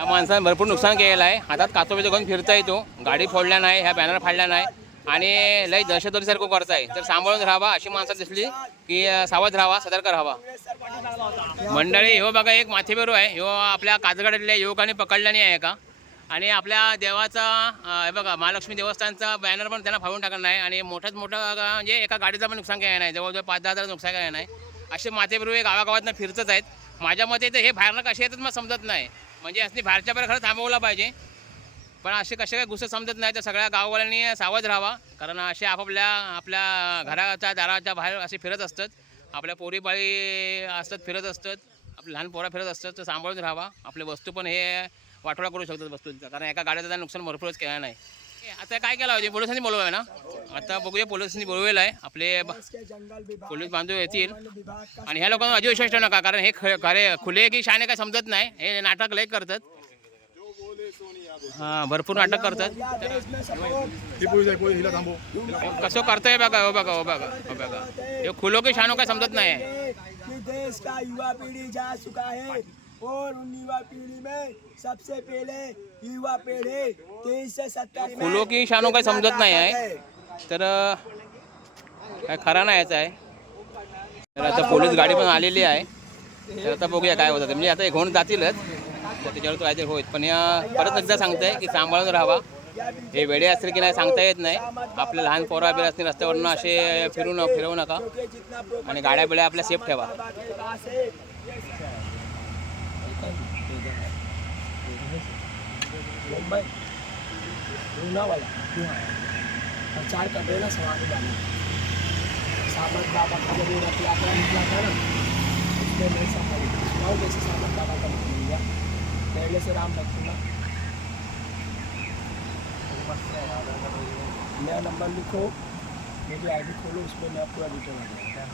या माणसाने भरपूर नुकसान केलेलं आहे. हातात काचोबीचं घेऊन फिरता येतो, गाडी फोडल्या नाही, ह्या बॅनर फाडल्या नाही आणि लई दहशतवादीसारखं करताय. तर सांभाळून राहावा, अशी माणसं दिसली की सावध राहावा, सतर्क राहावा. मंडळी हो बघा, एक माथेबेरू आहे. ह्यो आपल्या काजगडातल्या युवकांनी पकडला नाही आहे का. आणि आपल्या देवाचा हे बघा, महालक्ष्मी देवस्थानचा बॅनर पण त्यांना फाडून टाकला नाही आणि मोठ्यात मोठं म्हणजे एका गाडीचा पण नुकसान केलं नाही, जवळजवळ 5-10 हजार नुकसान केलं नाही. असे माथेबेरू हे गावागावातनं फिरतच आहेत. माझ्या मते तर हे बाहेरनं कसे येतात मला समजत नाही. म्हणजे असली बाहेरच्या बरं खरं थांबवला पाहिजे, पण असे कसे काय गुस्से समजत नाही. तर सगळ्या गाववाल्यांनी सावध राहावा, कारण असे आपल्या घराच्या दाराच्या बाहेर असे फिरत असतात. आपल्या पोरीबाळी असतात, फिरत असतात, आपले लहान पोरं फिरत असतात. तर सांभाळून राहावा. आपले वस्तू पण हे वाटोळा करू शकतात वस्तूंचा, कारण एका गाड्याचं नुकसान भरपूरच केलं नाही. आता काय केलं होते, पोलिसांनी बोलवलं आहे ना. आता बघूया, पोलिसांनी बोलवलेलं आहे. आपले पोलीस बांधव येतील. आणि ह्या लोकांना अजिबात विश्वास ठेवू नका, कारण हे खरे खुले की शाने काय समजत नाही. हे नाटक लय करतात. हां, भरपूर नाटक करतात. कसं करतंय बघा, हो बघा, हो बघा, हो बघा. हे खुलो की शानो काय समजत नाही. देश का युवा पीढ़ी जा चुका है और युवा पीढ़ी में सबसे पहले युवा पीढ़ी 23 से 70 खुलो की शानो काय समजत नाही आहे. तर काय खरा नाही याचा आहे. तर आता पोलीस गाडी पण आलेली आहे. तर आता बघूया काय होतं. म्हणजे आता हे घेऊन जातीलच, तर त्याच्यावर तो काहीतरी होईल. पण परत एकदा सांगतंय की सांभाळून राहावा. हे वेडे असतील की नाही सांगता येत नाही. आपल्या लहान पोरा बिरा असतील रस्त्यावरून असे फिरवू नका. आणि गाड्या बिड्या आपल्या सेफ ठेवा. मुंबई लोनावाला 4 कपड़े ना सवारी डाली सामत बाबा का जब निकला था ना, उसमें मैं संभाली जैसे सामत बाबा का निकल गया पहले से राम रखूँगा। नया नंबर लिखो, मेरी ID खोलो, उसमें मैं पूरा डिटेल आ जाएगा।